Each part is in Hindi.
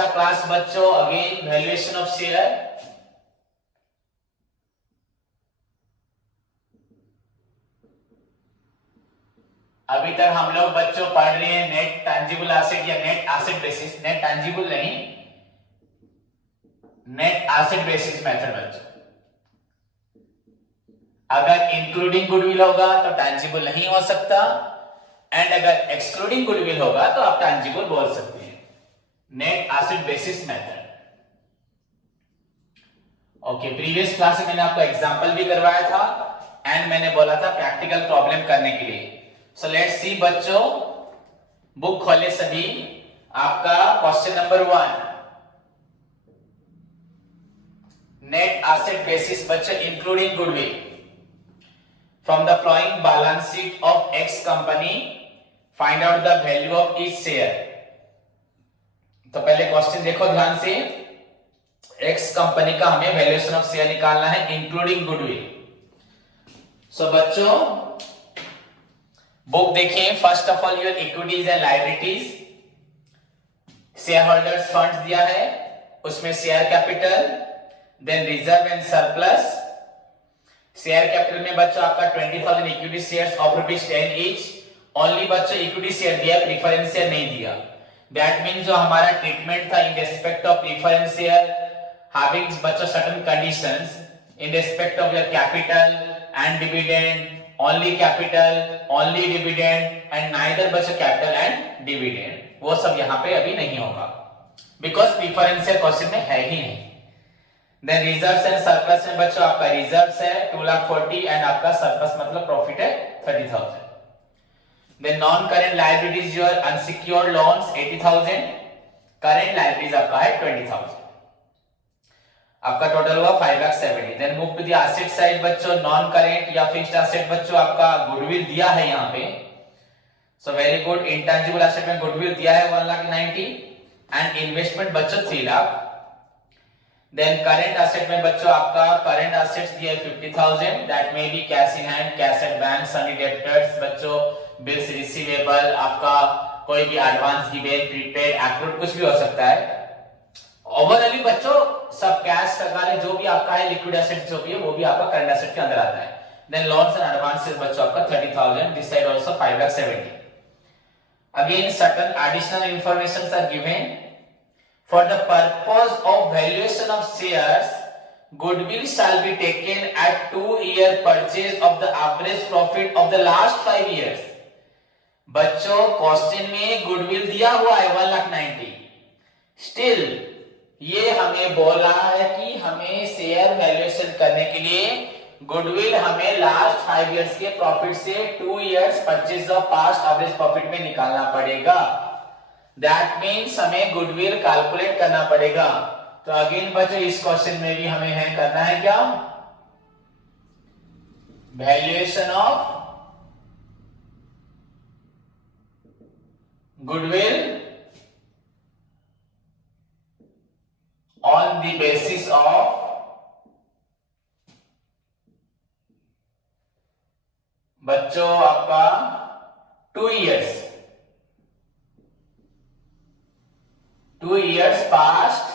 का क्लास बच्चों अगेन वैल्यूएशन ऑफ शेयर। अभी तक हम लोग बच्चों पढ़ रहे हैं नेट टैंजिबल एसेट या net asset basis, net tangible नहीं, नेट एसेट बेसिस मेथड बच्चों। अगर इंक्लूडिंग गुडविल होगा तो टैंजिबल नहीं हो सकता, एंड अगर एक्सक्लूडिंग गुडविल होगा तो आप टैंजिबल बोल सकते हैं। Net asset basis method. Okay, previous class में मैंने आपको एग्जांपल भी करवाया था एंड मैंने बोला था प्रैक्टिकल प्रॉब्लम करने के लिए। सो लेट्स सी बच्चों, बुक खोले सभी। आपका question number 1, net asset basis बच्चों including goodwill. From the following balance sheet of X company, find out the value of each share. तो पहले क्वेश्चन देखो ध्यान से। X कंपनी का हमें वैल्यूएशन ऑफ शेयर निकालना है इंक्लूडिंग गुडविल। सो बच्चों बुक देखिए। First of all your equities and liabilities, share holders fund दिया है, उसमें share capital, then reserve and surplus. Share capital में बच्चों आपका 20,000 equity shares of ₹10 each. Only बच्चों इक्विटी शेयर दिया, प्रीफरेंस शेयर नहीं दिया। दैट मींस जो हमारा ट्रीटमेंट था in respect of preference share, having बच्चों certain conditions in respect of your capital and dividend, only capital, only dividend and neither बच्चों कैपिटल एंड डिविडेंड, वो सब यहाँ पे अभी नहीं होगा बिकॉज प्रीफरेंस शेयर क्वेश्चन में है ही नहीं। देन रिजर्व्स एंड सरप्लस में बच्चों आपका रिजर्व्स है 2,40,000 एंड आपका सरप्लस मतलब प्रॉफिट है 30,000। Then non current liabilities your unsecured loans 80,000, current liabilities आपका है 20,000। आपका टोटल हुआ 5,70,000। Then move to the asset side बच्चों, नॉन करेंट या फिक्स्ड एसेट बच्चों आपका गुडविल दिया है यहाँ पे। So very good. Intangible asset में गुडविल दिया है 1,90,000 एंड इन्वेस्टमेंट बच्चों 3 लाख। देन करंट एसेट में बच्चों आपका करंट एसेट्स दिया 50,000, that may be cash in hand, cash at bank, Sunny debtors बच्चों, बिल्स रिसीवेबल, आपका कोई भी एडवांस गिवन, प्रीपेड, एक्रूड कुछ भी हो सकता है। ओवरऑली बच्चों सब कैश सरकार जो भी आपका है लिक्विड एसेट जो भी है वो भी आपका करंट एसेट के अंदर आता है। देन लोन्स एंड एडवांसेस बच्चों आपका 30,000, this side also 5,70,000। Again certain additional informations are given. For the purpose of valuation of shares, goodwill shall be taken at 2-year purchase of the average profit of the last 5 years. बच्चों क्वेश्चन में गुडविल दिया हुआ है 1,90,000, स्टिल ये हमें बोला है कि हमें शेयर वैल्यूएशन करने के लिए गुडविल हमें लास्ट 5 इयर्स के प्रॉफिट से 2 years purchase of past average profit में निकालना पड़ेगा। दैट मीन्स हमें गुडविल कैलकुलेट करना पड़ेगा। तो अगेन बच्चों इस क्वेश्चन में भी हमें है करना है क्या, valuation of goodwill on the basis of बच्चों आपका 2 years past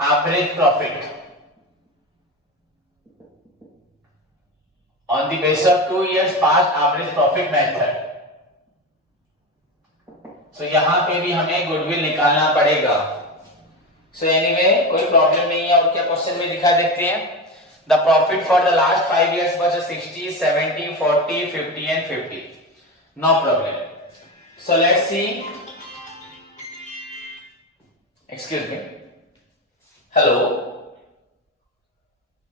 average profit on the basis of 2 years past average profit method. So यहां पे भी हमें गुडविल निकालना पड़ेगा। So anyway कोई प्रॉब्लम नहीं है। और क्या क्वेश्चन में दिखा देखते हैं। The profit for the last 5 years was 60, 70, 40, 50 and 50. No problem. So let's see. Excuse me. Hello.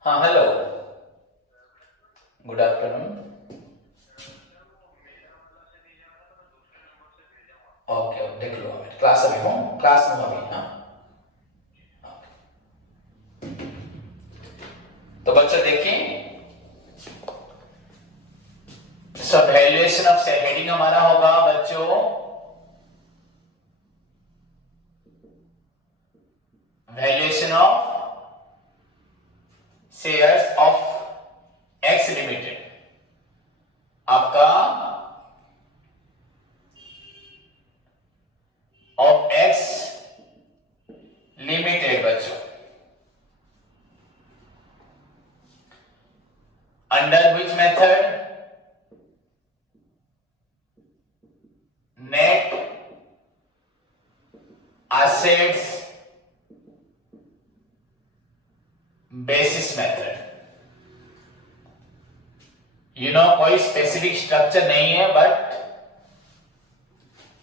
हाँ hello. Good afternoon. Okay, देख लो अभी क्लास अभी हूँ, क्लास में अभी। हाँ तो बच्चों देखिए, सब वैल्यूएशन ऑफ शेयर हेडिंग हमारा होगा बच्चों valuation of shares of x limited. आपका assets basis method. कोई स्पेसिफिक स्ट्रक्चर नहीं है, बट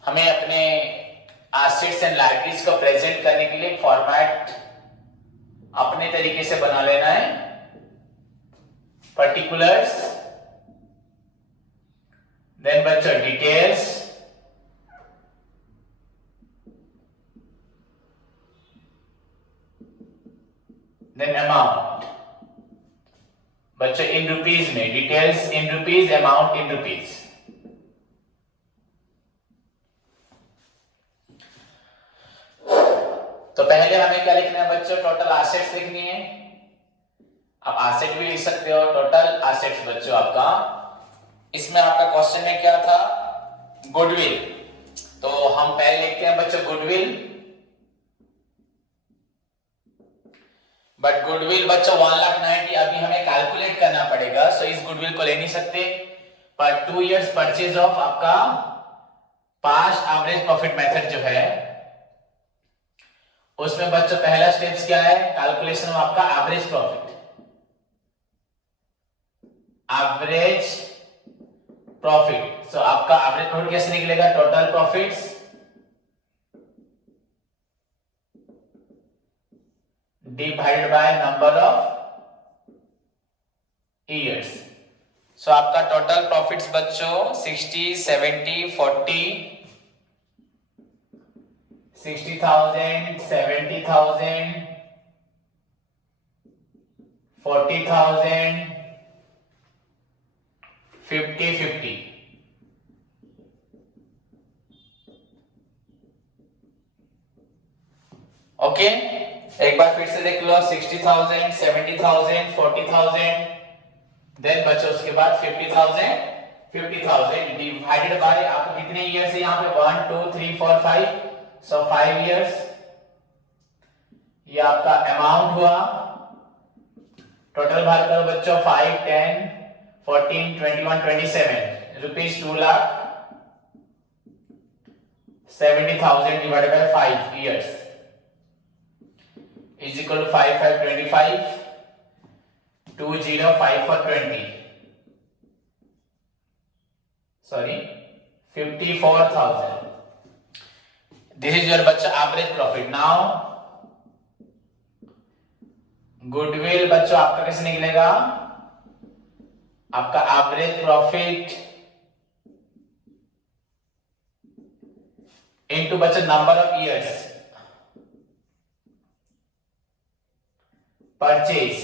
हमें अपने एसेट्स एंड लायबिलिटीज को प्रेजेंट करने के लिए फॉर्मेट अपने तरीके से बना लेना है. पर्टिकुलर्स, देन बच्चों डिटेल्स, देन अमाउंट. बच्चों इन रुपीज में details in rupees, amount in rupees. तो पहले हमें क्या लिखना है बच्चों? टोटल एसेट्स लिखनी है. आप एसेट भी लिख सकते हो, टोटल एसेट्स. बच्चों आपका इसमें आपका क्वेश्चन में क्या था? गुडविल. तो हम पहले लिखते हैं बच्चों गुडविल. बट गुडविल बच्चों 1,90,000 अभी हमें कैलकुलेट करना पड़ेगा. सो इस गुडविल को ले नहीं सकते. पर 2 इयर्स परचेज ऑफ आपका पास्ट एवरेज प्रॉफिट मेथड जो है, उसमें बच्चों पहला स्टेप्स क्या है? कैलकुलेशन ऑफ आपका average profit. Average profit. So आपका एवरेज प्रॉफिट कैसे निकलेगा? Total profits divided by number of years. So आपका टोटल प्रॉफिट्स बच्चों 60, 70, 40, 60,000, 70,000, 40,000, 50, 50. ओके, एक बार फिर से देख लो. 60,000, 70,000, 40,000, देन बच्चों उसके बाद 50,000, 50,000 डिवाइडेड बाय आपको कितने ईयर से यहाँ पे 1 2 3 4 5. सो 5 इयर्स. ये आपका अमाउंट हुआ. टोटल बाहर करो बच्चों 5, 10, 14, 21, 27 rupees 2 lakh 70,000 divided by 5 years is equal to 5 5 25, 20 5 for 20, sorry 54,000. This is your बच्चा एवरेज प्रॉफिट. नाउ गुडविल बच्चों आपका कैसे निकलेगा? आपका एवरेज प्रॉफिट इनटू बच्चा नंबर ऑफ इयर्स परचेज.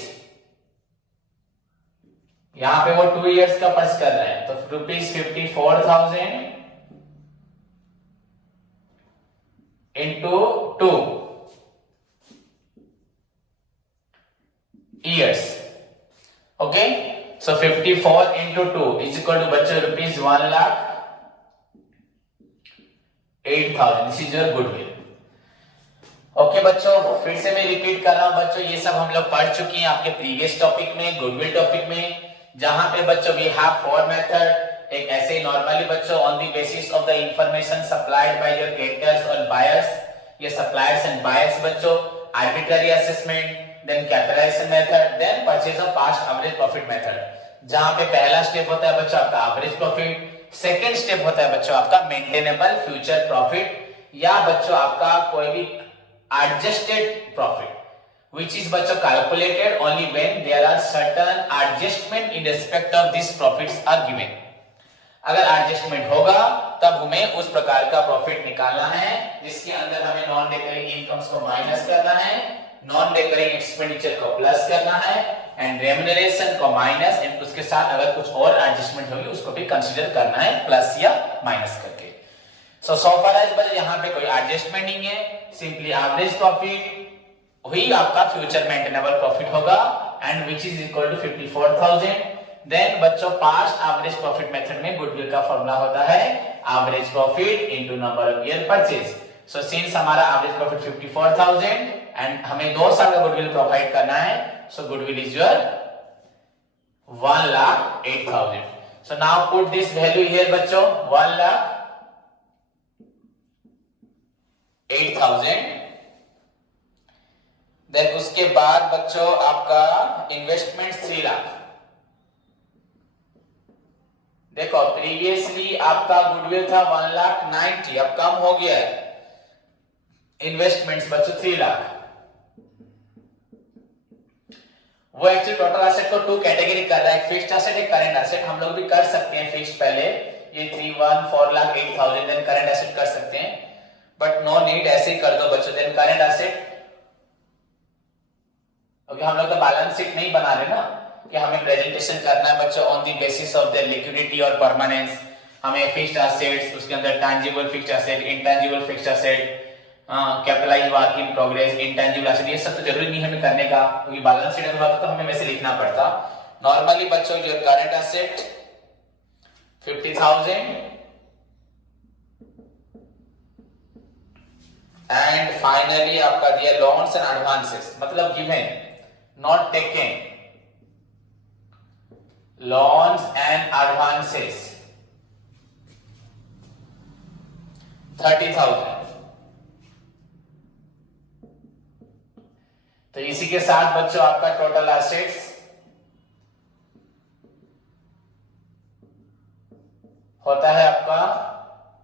यहां पे वो 2 इयर्स का पर्च कर रहा है, तो rupees 54,000 into 2 years. Okay, so 54 into 2 is equal to बच्चों rupees 1,08,000. This is your goodwill. Okay बच्चों, फिर से मैं रिपीट कर रहा हूं बच्चों, ये सब हम लोग पढ़ चुके हैं आपके प्रीवियस टॉपिक में, गुडविल टॉपिक में, जहां पे बच्चों वी हैव 4 मेथड. एक ऐसे ही नॉर्मली बच्चों on the basis of the information supplied by your creditors और बायर्स, ये सप्लायर्स एंड बायर्स बच्चों, arbitrary assessment, then capitalisation method, then purchase of past average profit method. जहां पे पहला स्टेप होता है बच्चों आपका एवरेज प्रॉफिट, सेकंड स्टेप होता है बच्चों आपका मेंटेनेबल फ्यूचर प्रॉफिट, या बच्चों आपका कोई भी adjusted profit, which is बच्चों calculated only when there are certain adjustment in respect of these profits are given. अगर एडजस्टमेंट होगा तब हमें उस प्रकार का प्रॉफिट निकालना है जिसके अंदर हमें नॉन रिकरिंग इनकम्स को माइनस करना है, नॉन रिकरिंग एक्सपेंडिचर को प्लस करना है, एंड रेम्युनरेशन को माइनस, एंड उसके साथ अगर कुछ और एडजस्टमेंट होगी उसको भी कंसीडर करना है प्लस या माइनस करके. सो फार एज बच्चों यहाँ पे कोई एडजस्टमेंट नहीं है, सिंपली एवरेज प्रॉफिट वही आपका फ्यूचर मेंटेनेबल प्रॉफिट होगा, and which is equal to 54,000. Then बच्चों पास्ट एवरेज प्रॉफिट मेथड में गुडविल का फॉर्मूला होता है average profit into number of year purchase. So since हमारा एवरेज प्रॉफिट 54,000 एंड हमें 2 साल का गुडविल प्रोवाइड करना है, so goodwill is your 1,08,000. So now put this value here बच्चों 1,08,000 8,000। देन उसके बाद बच्चों आपका इन्वेस्टमेंट 3 लाख। देखो प्रीवियसली आपका गुडविल था 1,90,000, अब कम हो गया है। इन्वेस्टमेंट्स बच्चों 3 लाख। वो एक्चुअली टोटल एसेट को 2 कैटेगरी कर रहा है, एक फिक्स्ड एसेट, एक करंट एसेट। हम लोग भी कर सकते हैं फिक्स्ड पहले, ये 3,14,08,000, देन करंट एसेट कर सकते हैं, बट नो नीड, ऐसे ही कर दो बच्चों। देन करंट एसेट, क्योंकि हम लोग तो बैलेंस शीट नहीं बना रहे ना, कि हमें प्रेजेंटेशन करना है बच्चों on the basis of their liquidity और परमानेंस। हमें फिक्स्ड एसेट्स, उसके अंदर tangible fixed asset, intangible fixed asset, capitalised work in progress, intangible asset, ये सब तो जरूरी नहीं हमें करने का, क्योंकि बैलेंस शीट में होता तो हमें वैसे लिखना पड़ता। नॉर्मली बच्चों your current asset 50,000 and finally आपका दिया लोन्स एंड एडवांसेस, मतलब given not taken, loans and advances 30,000। तो इसी के साथ बच्चों आपका टोटल एसेट्स होता है आपका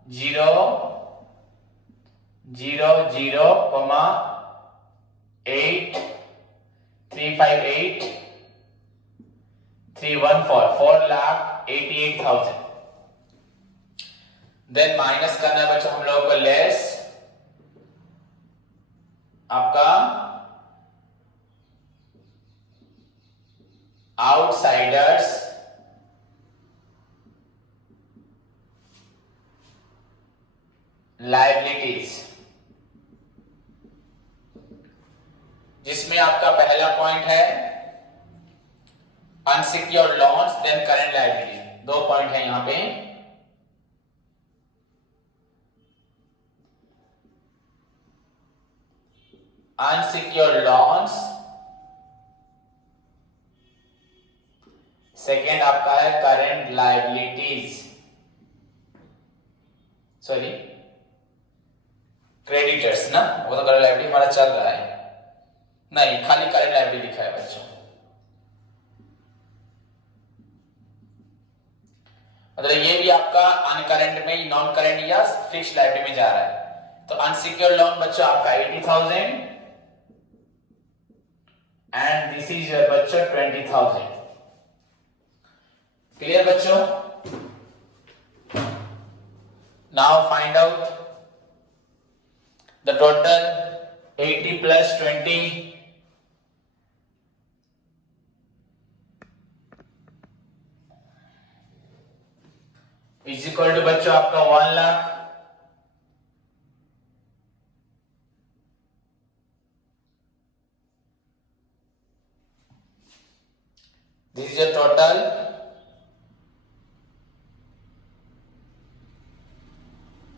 0,0,0,8,358,314 4,88,000। देन माइनस करना है बच्चों हम लोगों को लेस आपका आउटसाइडर्स लायबिलिटीज, जिसमें आपका पहला पॉइंट है unsecured loans, then current liability. 2 point है यहां पे। अनसिक्योर्ड लॉन्स, सेकेंड आपका है करंट लायबिलिटीज, सॉरी क्रेडिटर्स ना, वो तो करंट लायबिलिटी हमारा चल रहा है, नहीं खाली करंट लायबिलिटी लिखा है बच्चों। मतलब ये भी आपका अनकरेंट में, नॉन करेंट या फिक्स्ड लायबिलिटी में जा रहा है। तो अनसिक्योर्ड लोन बच्चों आपका 80,000 एंड दिस इज योर बच्चों 20,000। क्लियर बच्चों? Now find out the total 80 plus 20 is equal to बच्चों आपका 1 lakh. This is your total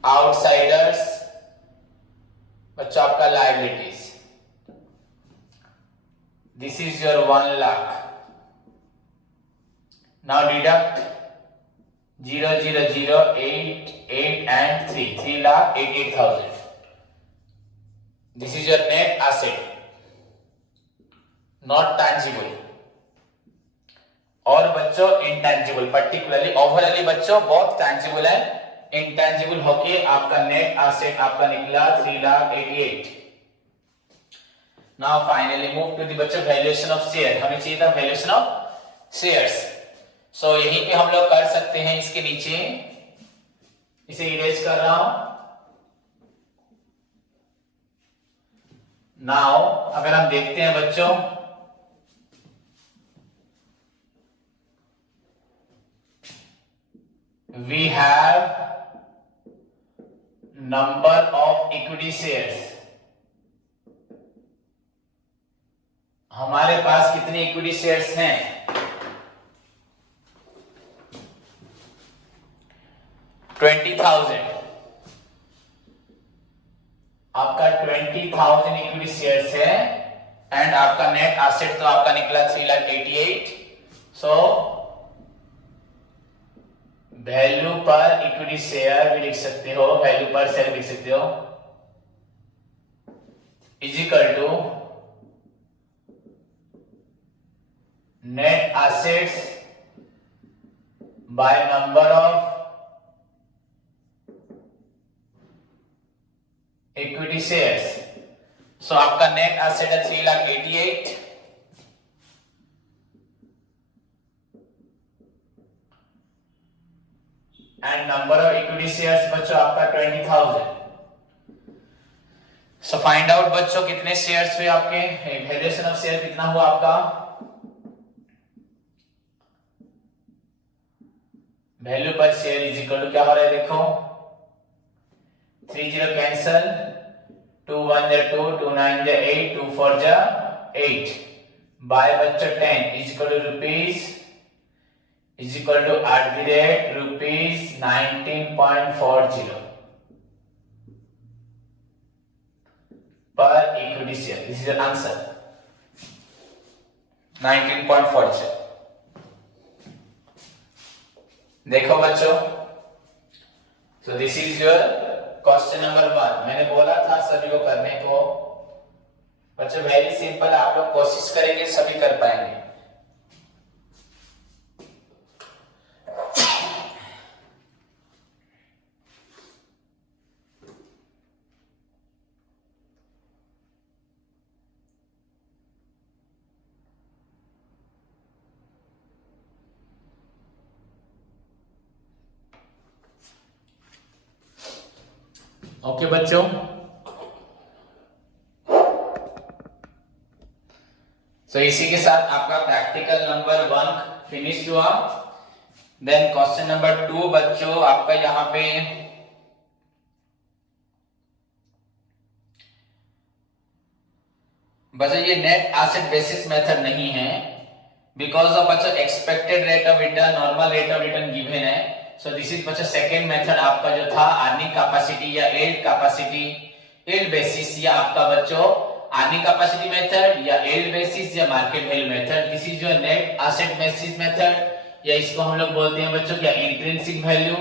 outsiders बच्चों आपका liabilities, this is your 1 lakh. Now deduct 0,0,0,8, 8 and 3,88,000. This is your net asset, not tangible. और बच्चों intangible, particularly overally बच्चों बहुत tangible है, intangible होके आपका net asset आपका निकला 3,88,000. Now finally move to the बच्चों valuation of share. हमें चाहिए था valuation of shares. सो यहीं पे हम लोग कर सकते हैं, इसके नीचे इसे इरेज कर रहा हूं। नाउ अगर हम देखते हैं बच्चों, we have number of equity shares. हमारे पास कितने इक्विटी शेयर्स हैं? 20,000। आपका 20,000 इक्विटी शेयर्स है एंड आपका नेट एसेट तो आपका निकला 3,88,000। So value per equity share भी लिख सकते हो, वैल्यू पर शेयर लिख सकते हो is equal to net assets by number of equity shares. So आपका नेट एसेट है 3,88,000 and number of equity shares बच्चों आपका 20,000। सो फाइंड आउट बच्चों कितने शेयर्स हुए आपके, वैल्यूएशन ऑफ शेयर कितना हुआ आपका, value per share is equal to क्या हो रहा है देखो, 3 0 कैंसल, 2 1 2, 2 9 8, 2 4 8 बाय बच्चों 10 is equal to rupees is equal to rupees 19.40 per equity share. This is answer 19.40। देखो बच्चों, so this is your question number 1। मैंने बोला था सभी को करने को बच्चों, वेरी सिंपल, आप लोग कोशिश करेंगे सभी कर पाएंगे। ओके बच्चों, सो इसी के साथ आपका प्रैक्टिकल नंबर 1 फिनिश हुआ। देन क्वेश्चन नंबर 2 बच्चों आपका यहाँ पे बच्चों ये नेट एसेट बेसिस मेथड नहीं है, बिकॉज ऑफ बच्चों expected rate of return, normal rate of return given है। सो दिस इज बच्चों सेकेंड मेथड आपका जो था अर्निंग कैपेसिटी या यील्ड कैपेसिटी, यील्ड बेसिस या आपका बच्चों अर्निंग कैपेसिटी मेथड या यील्ड बेसिस या market value method. This is your net asset basis method या इसको हम लोग बोलते हैं बच्चों क्या, इंट्रिंसिक वैल्यू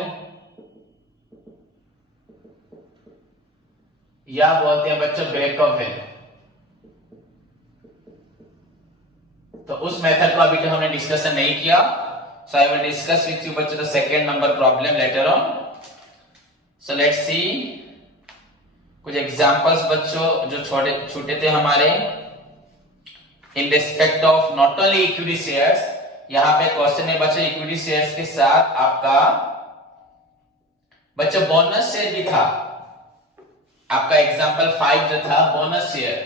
या बोलते हैं बच्चों ब्रेकअप वैल्यू। तो उस मेथड को अभी जो हमने डिस्कशन नहीं किया, so I will discuss with you बच्चों the second number problem later on. So let's see कुछ एग्जांपल्स बच्चों जो छोटे थे हमारे in respect of not only equity shares. यहां पे क्वेश्चन है बच्चों इक्विटी शेयर्स के साथ आपका बच्चों बोनस शेयर भी था। आपका एग्जांपल 5 जो था bonus share.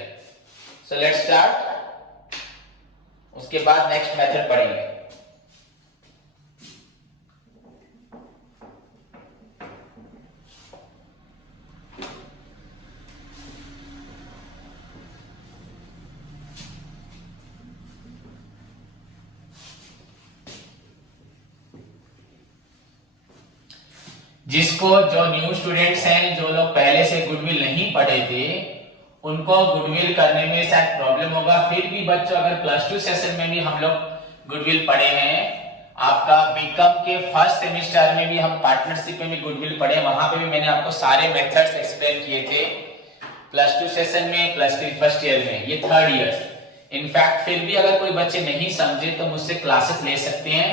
So let's start, उसके बाद नेक्स्ट मेथड पढ़ेंगे। जिसको जो न्यू स्टूडेंट्स हैं, जो लोग पहले से गुडविल नहीं पढ़े थे, उनको गुडविल करने में शायद प्रॉब्लम होगा। फिर भी बच्चों अगर +2 सेशन में भी हम लोग गुडविल पढ़े हैं, आपका बीकॉम के फर्स्ट सेमेस्टर में भी हम पार्टनरशिप में भी गुडविल पढ़े, वहां पे भी मैंने आपको सारे मेथड्स एक्सप्लेन किए थे +2 सेशन में, +3 फर्स्ट ईयर में, ये थर्ड ईयर। इनफैक्ट फिर भी अगर कोई बच्चे नहीं समझे तो मुझसे क्लासेस ले सकते हैं,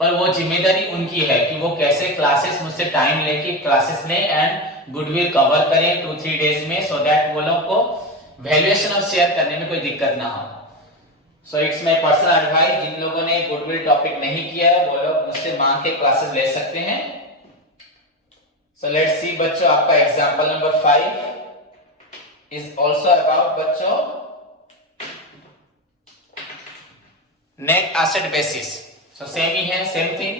पर वो जिम्मेदारी उनकी है कि वो कैसे क्लासेस मुझसे टाइम लेके क्लासेस लें एंड गुडविल कवर करें 2-3 डेज में, सो दैट वो लोग को वैल्यूएशन ऑफ शेयर करने में कोई दिक्कत ना हो। So it's my personal advice, जिन लोगों ने गुडविल टॉपिक नहीं किया है वो लोग मुझसे मांग के क्लासेस ले सकते हैं। सो लेट्स सी बच्चों, आपका example number 5 is also about बच्चों net asset basis. So same ही है, same thing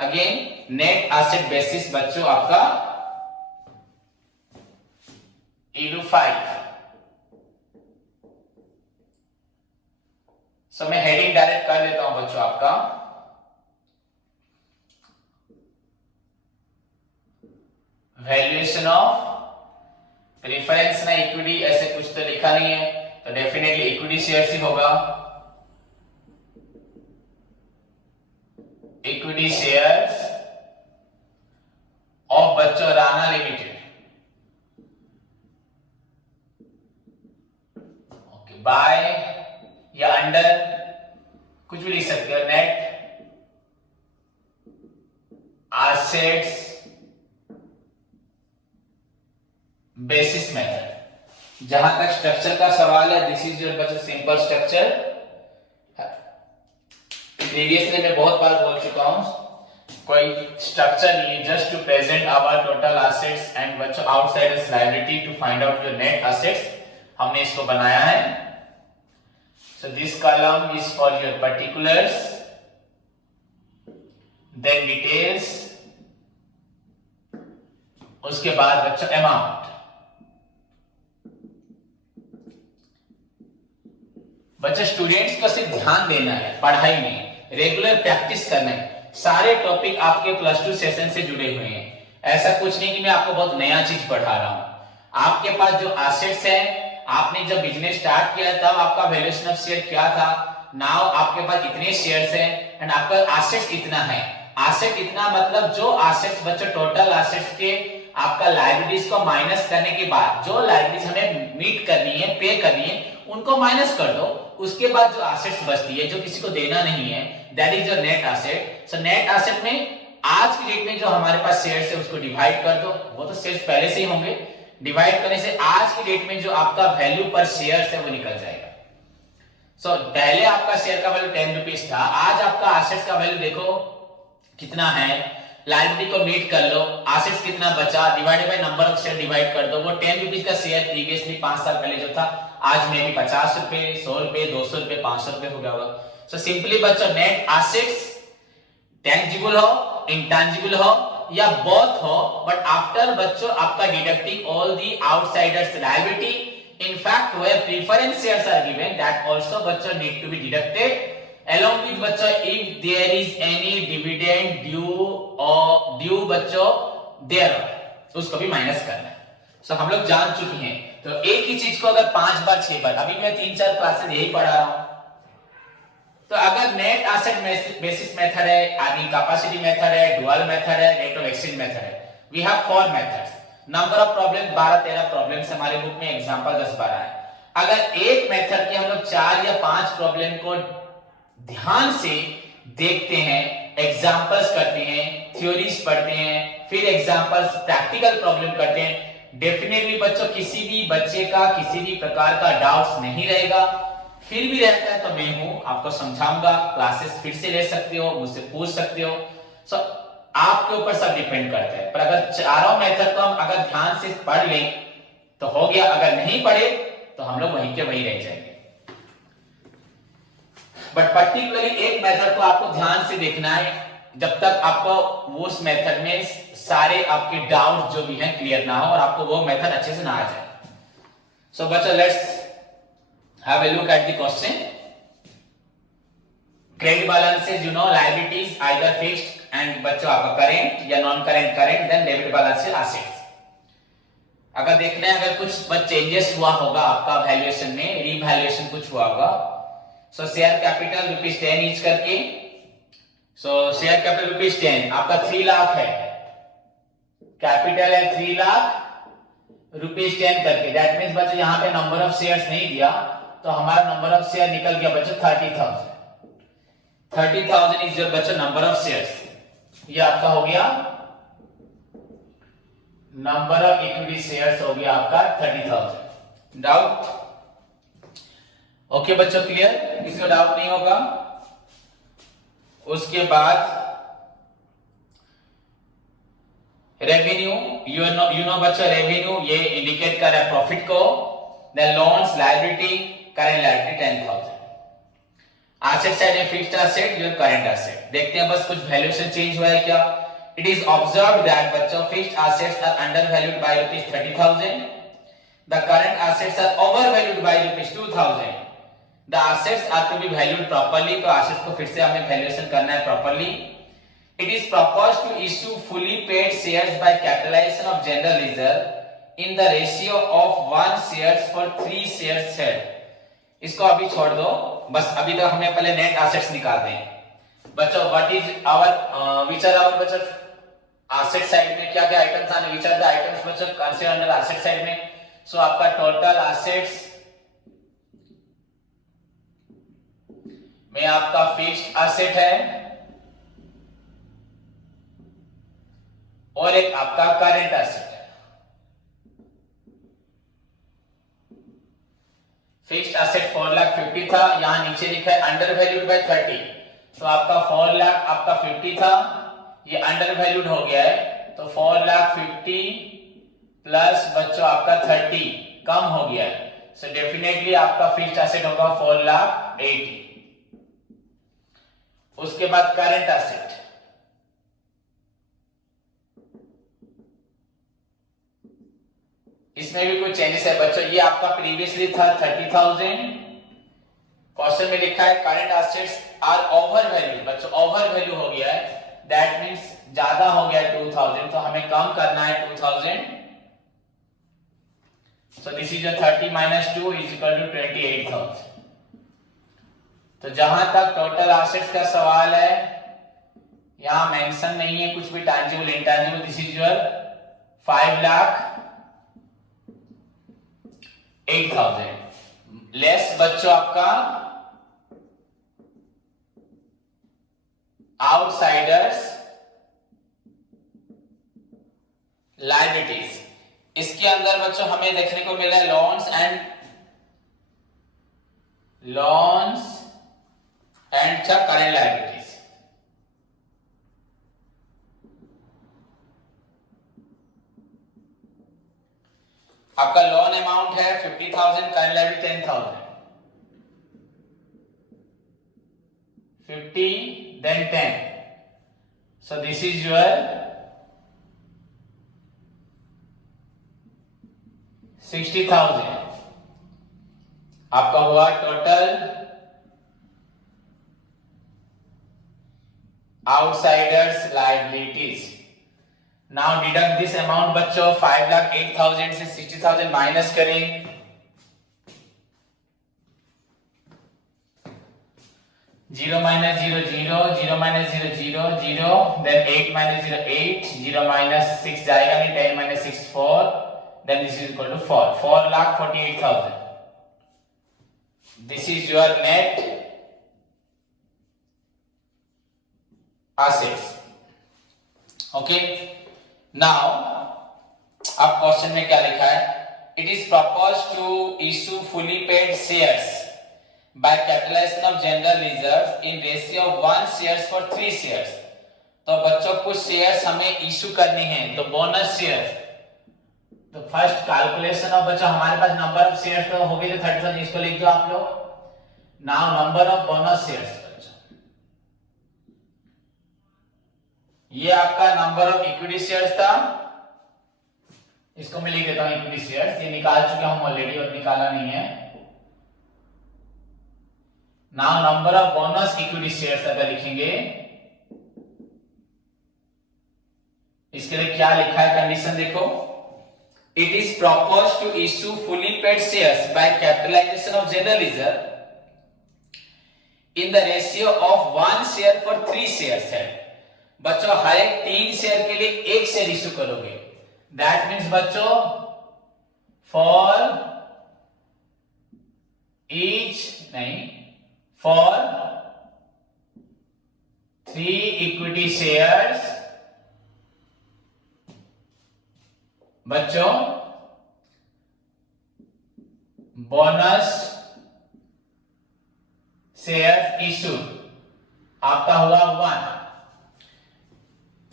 again, net asset basis बच्चों आपका EDU 5। सो मैं हेडिंग डायरेक्ट कर देता हूं बच्चों आपका वैल्यूएशन ऑफ रेफरेंस ना इक्विटी, ऐसे कुछ तो लिखा नहीं है, तो डेफिनेटली इक्विटी शेयर ही होगा। इक्विटी शेयर्स ऑफ बच्चों राणा लिमिटेड। बाय या अंडर, कुछ भी लिख सकते हो, नेट एसेट्स बेसिस मेथड। जहां तक स्ट्रक्चर का सवाल है, दिस इज योर बच्चों सिंपल स्ट्रक्चर। प्रीवियसली मैं बहुत बार बोल चुका हूं, कोई स्ट्रक्चर नहीं है, just to present our total assets and बच्चों outsiders liability to find out your net assets, हमने इसको बनाया है। So this column is for your particulars, then details, उसके बाद बच्चों अमाउंट। बच्चों स्टूडेंट्स को सिर्फ ध्यान देना है, पढ़ाई में रेगुलर प्रैक्टिस करना है। सारे टॉपिक आपके +2 सेशन से जुड़े हुए हैं, ऐसा कुछ नहीं कि मैं आपको बहुत नया चीज पढ़ा रहा हूं। आपके पास जो एसेट्स है, आपने जब बिजनेस स्टार्ट किया तब आपका वैल्यूएशन ऑफ शेयर क्या था, नाउ आपके पास इतने शेयर्स हैं एंड आपका एसेट्स इतना है। एसेट इतना मतलब जो एसेट्स बच्चों टोटल एसेट्स के आपका लायबिलिटीज को माइनस करने के बाद जो लायबिलिटीज हमें मीट करनी है, पे करनी है, उनको माइनस कर दो। उसके बाद जो एसेट्स बचती है, जो किसी को देना नहीं है, that is your net asset. So net asset में आज की डेट में जो हमारे पास शेयर्स है उसको डिवाइड कर दो, वो तो शेयर्स पहले से ही होंगे, डिवाइड करने से आज की डेट में जो आपका वैल्यू पर शेयर्स है वो निकल जाएगा। सो पहले आपका शेयर का वैल्यू 10 रुपीज था, आज आपका एसेट्स का वैल्यू देखो कितना है, लायबिलिटी को मीट कर लो, एसेट्स कितना बचा, divided by number of share divide कर दो। वो 10 रुपीज का शेयर प्रीवियसली 5 साल पहले जो था, आज में भी 50 रुपए, 100 रुपए, 200 रुपए, 500 रुपए हो गया होगा। सो सिंपली बच्चों नेट एसेट्स टेंजिबल हो, इंटेंजिबल हो या बोथ हो, बट आफ्टर बच्चों आपका deducting all the outsiders liability, in fact where preference shares are given, that also बच्चों need to be deducted along with बच्चों if there is any dividend due or due बच्चों there, उसको भी माइनस करना है। सो हम लोग जान चुके हैं, तो एक ही चीज को अगर 5 बार 6 बार, अभी मैं 3-4 क्लासेस यही पढ़ा रहा हूं, तो अगर नेट एसेट बेसिस मेथड है, अर्निंग कैपेसिटी मेथड है, डुअल मेथड है, रेट ऑफ एक्सचेंज मेथड है, we have 4 methods. Number of problem 12-13 problems हमारे बुक में, एग्जांपल 10-12 है। अगर एक मेथड के हम लोग 4 या 5 प्रॉब्लम को ध्यान से देखते हैं, एग्जांपल्स करते हैं, थ्योरीज पढ़ते हैं, फिर एग्जांपल्स प्रैक्टिकल प्रॉब्लम करते हैं, डेफिनेटली बच्चों किसी भी बच्चे का किसी भी प्रकार का डाउट्स नहीं रहेगा। फिर भी रहता है तो मैं हूं, आपको समझाऊंगा, क्लासेस फिर से ले सकते हो, मुझसे पूछ सकते हो। सो आपके ऊपर सब डिपेंड करता है, पर अगर चारों मेथड को हम अगर ध्यान से पढ़ लें तो हो गया, अगर नहीं पढ़े तो हम लोग वहीं के वहीं रह जाएंगे। बट पर्टिकुलरली एक मेथड को आपको ध्यान से देखना है, जब तक आपको वो उस मेथड में सारे आपके डाउट जो भी हैं क्लियर ना हो और आपको वो मेथड अच्छे से ना आ जाए। सो बच्चों let's have a look at the question. Credit balances, you know, liabilities either fixed and बच्चों आपका current या non current, then debit balances assets. अगर देखना है अगर कुछ बस चेंजेस हुआ होगा आपका वैल्यूएशन में, रीवैल्यूएशन कुछ हुआ होगा। सो शेयर कैपिटल ₹10 ईच करके, सो शेयर कैपिटल ₹10, आपका 3 लाख है, कैपिटल है 3 लाख, ₹10 करके, दैट मींस बच्चों यहां पे नंबर ऑफ शेयर्स नहीं दिया, तो हमारा नंबर ऑफ शेयर निकल गया बच्चों 30,000। 30,000 इज योर बच्चों नंबर ऑफ शेयर्स। ये आपका हो गया नंबर ऑफ इक्विटी शेयर्स, हो गया आपका 30,000। डाउट? ओके बच्चों, क्लियर? किसी को डाउट नहीं होगा? उसके बाद रेवेन्यू, यू नो बच्चों रेवेन्यू ये इंडिकेट कर रहा है प्रॉफिट को, then loans, liability, current liability 10,000। Asset side में fixed asset, your current asset. देखते हैं बस कुछ वैल्यूएशन चेंज हुआ है क्या। इट इज ऑब्जर्व्ड दैट बच्चों fixed assets are undervalued by ₹30,000, the current assets are overvalued by ₹2,000, the assets are to be valued properly, तो एसेट्स को फिर से हमें वैल्यूएशन करना है properly. It is proposed to issue fully paid shares by capitalisation of general reserve in the ratio of 1 shares for 3 shares held. इसको अभी छोड़ दो, बस अभी तो हमें पहले नेट एसेट्स निकालते हैं बच्चों। What is our which are our बच्चों एसेट साइड में क्या क्या आइटम्स आने, व्हिच आर द आइटम्स बच्चों कंसीडर अंडर एसेट साइड में। सो आपका टोटल एसेट्स में आपका फिक्स्ड एसेट है और एक आपका करंट एसेट है। फिक्स्ड एसेट 4,50,000 था, यहां नीचे लिखा है अंडर वैल्यूड बाय 30, तो आपका 4 लाख आपका 50 था, ये अंडर वैल्यूड हो गया है, तो 4,50,000 प्लस बच्चों आपका 30 कम हो गया है, सो डेफिनेटली आपका फिक्स्ड एसेट होगा 4,80,000। उसके बाद करंट एसेट, इसमें भी कुछ चेंजेस है बच्चों। ये आपका प्रीवियसली था 30,000, क्वेश्चन में लिखा है current assets are over value, बच्चों ओवर वैल्यू हो गया है, दैट मींस ज्यादा हो गया है 2,000, तो हमें कम करना है 2,000, सो दिस इज 30 - 2 = 28,000। तो जहां तक टोटल एसेट्स का सवाल है, यहां मेंशन नहीं है कुछ भी tangible intangible, this is your 5,08,000 less बच्चों आपका आउटसाइडर्स लायबिलिटीज। इसके अंदर बच्चों हमें देखने को मिला है लोन्स एंड करंट लायबिलिटीज। आपका लोन अमाउंट है 50,000, current liability 10,000, 50 then 10, so this is your 60,000। आपका हुआ total outsiders liabilities. Now deduct this amount बच्चों, 5,08,000 से 60,000 माइनस करें, 0 - 0 0 0 - 0 0 0, then 8 - 0 8, 0 - 6 जाएगा नहीं, 10 - 6 4, then this is equal to 4,48,000। this is your net assets। okay, now अब क्वेश्चन में क्या लिखा है, it is proposed to issue fully paid shares by capitalization of general reserves in ratio of 1 shares for 3 shares। तो बच्चों कुछ शेयर्स हमें इशू करनी है, तो बोनस शेयर, तो फर्स्ट कैलकुलेशन ऑफ बच्चों हमारे पास नंबर ऑफ शेयर्स तो हो गए थे 30,000, इसको लिख दो आप लोग। Now number of bonus shares बच्चों, ये आपका नंबर ऑफ इक्विटी शेयर्स था, इसको मैं लिख देता हूं इक्विटी शेयर्स, ये निकाल चुके हम ऑलरेडी और निकाला नहीं है। Now number of bonus equity shares अगर लिखेंगे, इसके लिए क्या लिखा है कंडीशन देखो, it is proposed to issue fully paid shares by capitalization of general reserve in the ratio of 1 share for 3 shares है। बच्चों हर एक 3 शेयर के लिए 1 शेयर इशू करोगे, दैट मीन्स बच्चों फॉर फॉर 3 इक्विटी शेयर्स बच्चों बोनस शेयर इशू आपका हुआ 1।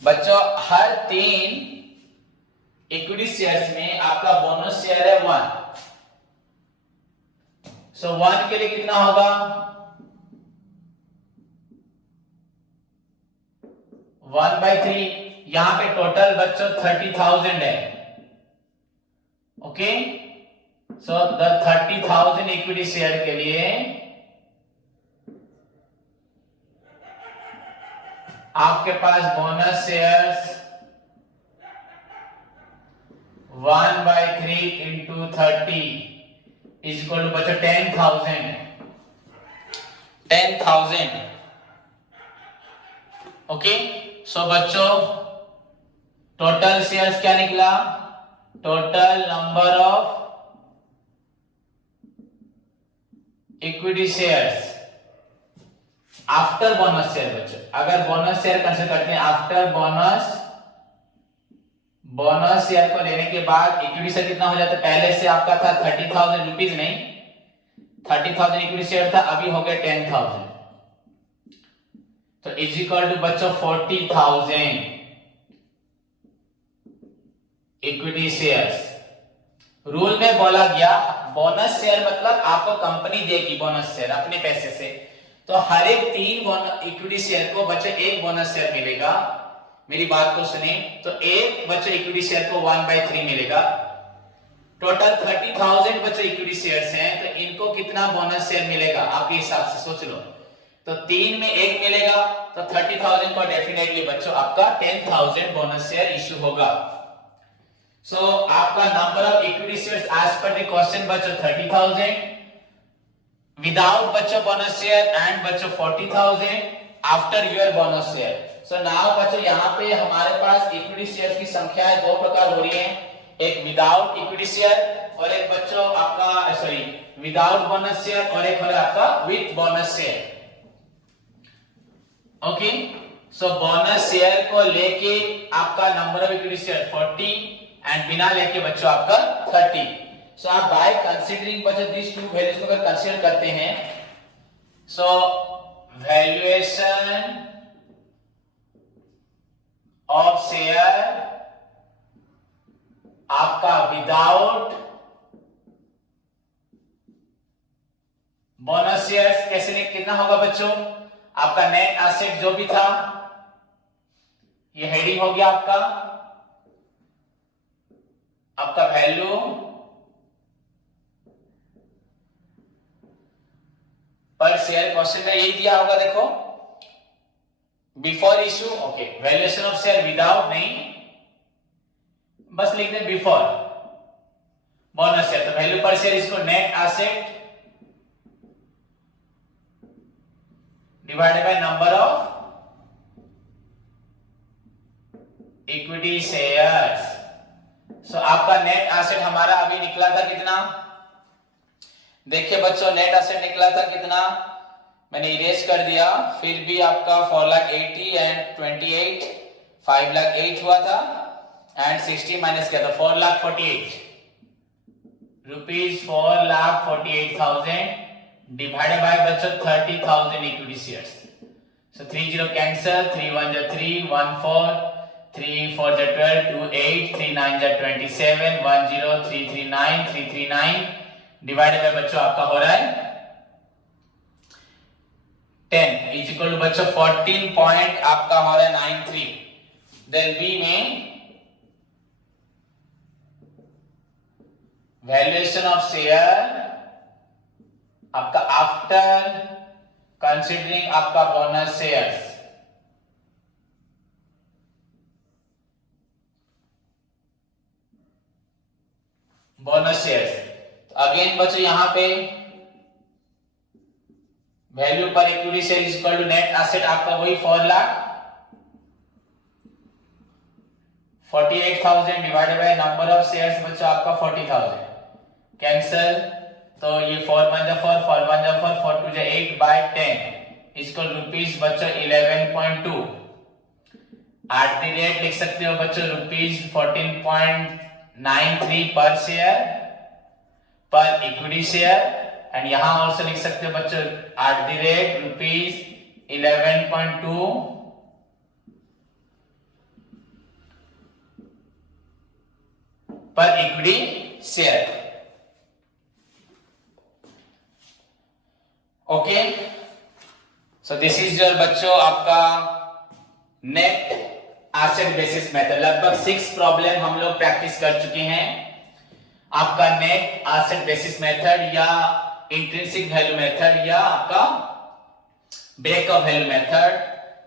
बच्चों हर 3 इक्विटी शेयर्स में आपका बोनस शेयर है 1, सो 1 के लिए कितना होगा 1/3, यहां पे टोटल बच्चों 30,000 है। Okay, so the 30,000 equity share के लिए आपके पास bonus shares 1/3 into 30 is equal to बच्चों 10,000। ओके, सो बच्चों टोटल शेयर्स क्या निकला, total number of equity shares after bonus share बच्चों, अगर बोनस शेयर कंसीडर करते हैं आफ्टर बोनस शेयर को लेने के बाद इक्विटी शेयर कितना हो जाता है, पहले से आपका था 30,000 रुपीज, नहीं 30,000 इक्विटी शेयर था, अभी हो गया 10,000, तो इज इक्वल टू बच्चों 40,000 इक्विटी शेयर्स। रूल में बोला गया बोनस शेयर मतलब आपको कंपनी देगी बोनस शेयर अपने पैसे से, तो हर एक 3 इक्विटी शेयर को बच्चे 1 बोनस शेयर मिलेगा। मेरी बात को सुने, तो एक बच्चे इक्विटी शेयर को 1/3 मिलेगा। टोटल 30,000 बच्चे इक्विटी शेयर्स हैं, तो इनको कितना बोनस शेयर मिलेगा आपके हिसाब से सोच लो। तो 3 में 1 मिलेगा, तो 30,000 को डेफिनेटली बच्चों आपका 10,000 बोनस शेयर इशू होगा। सो आपका number of equity shares as per the question बच्चों 30,000, विदाउट बच्चों बोनस शेयर एंड बच्चों 40,000 after your bonus share. So now बच्चों यहाँ पे हमारे पास इक्विटी शेयर्स की संख्या है, 2 प्रकार हो रही है, एक विदाउट इक्विटी शेयर और एक बच्चों आपका सॉरी विदाउट बोनस शेयर और एक है आपका with bonus share. Okay, so bonus share को लेके आपका number of equity share 40 and बिना लेके बच्चों आपका 30। सो आप बाय कंसीडरिंग बच्चों दिस टू वैल्यूज को अगर कंसीडर करते हैं, सो वैल्यूएशन ऑफ शेयर आपका विदाउट बोनस शेयर्स कैसे कितना होगा बच्चों, आपका नेट एसेट जो भी था, ये हेडिंग हो गया आपका वैल्यू पर शेयर क्वेश्चन में यही दिया होगा, देखो before issue. Okay, valuation of share without नहीं, बस लिख दें बिफोर बोनस शेयर, तो वैल्यू पर शेयर इसको net asset divided by number of equity shares. So आपका नेट एसेट हमारा अभी निकला था कितना, देखिए बच्चों नेट एसेट निकला था कितना, मैंने इरेज कर दिया, फिर भी आपका 4,80,000 एंड 28 5,08,000 हुआ था एंड 60 माइनस किया था 4,48,000 रुपीज, 4,48,000 डिवाइडेड बाय बच्चों 30,000 इक्विटी शेयर्स। सो 30 कैंसिल, 3 1 जा 3 1 4 3 4 जा 12 2 8 3 9 जा 27 1 0 3 3 9 3 3 9 डिवाइडेड बाय बच्चों आपका हो रहा है 10 इज इक्वल टू बच्चों 14 पॉइंट आपका हो रहा है 93। देन बी में वैल्यूएशन ऑफ शेयर आपका आफ्टर कंसीडरिंग आपका bonus shares, bonus shares. Again बच्चों यहां पे value per equity share is equal to net asset आपका वही 4,48,000 divided by number of shares बच्चों आपका 40,000 कैंसिल, तो ये 4 1 जा 4 4 1 जा 4 4 2 जा 8 बाय 10 इसको रुपीस बच्चों 11.2 एट द रेट लिख सकते हो बच्चों रुपीस 14.93 पर शेयर पर इक्विटी शेयर एंड यहां ऑल्सो लिख सकते हो बच्चों एट द रेट रुपीस 11.2 पर equity share. Okay, so this is your बच्चों आपका नेट एसेट बेसिस मेथड। लगभग 6 प्रॉब्लम हम लोग प्रैक्टिस कर चुके हैं। आपका नेट एसेट बेसिस मेथड या इंट्रिंसिक वैल्यू मेथड या आपका breakup value method,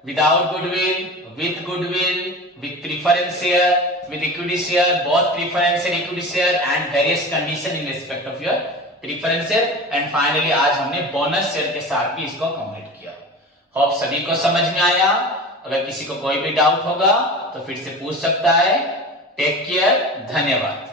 without goodwill, with goodwill, with preference share, with equity share, both preference and equity share and various condition in respect of your preference share and finally आज हमने बोनस शेयर के साथ भी इसको कंप्लीट किया। होप सभी को समझ में आया। अगर किसी को कोई भी डाउट होगा तो फिर से पूछ सकता है। टेक केयर, धन्यवाद।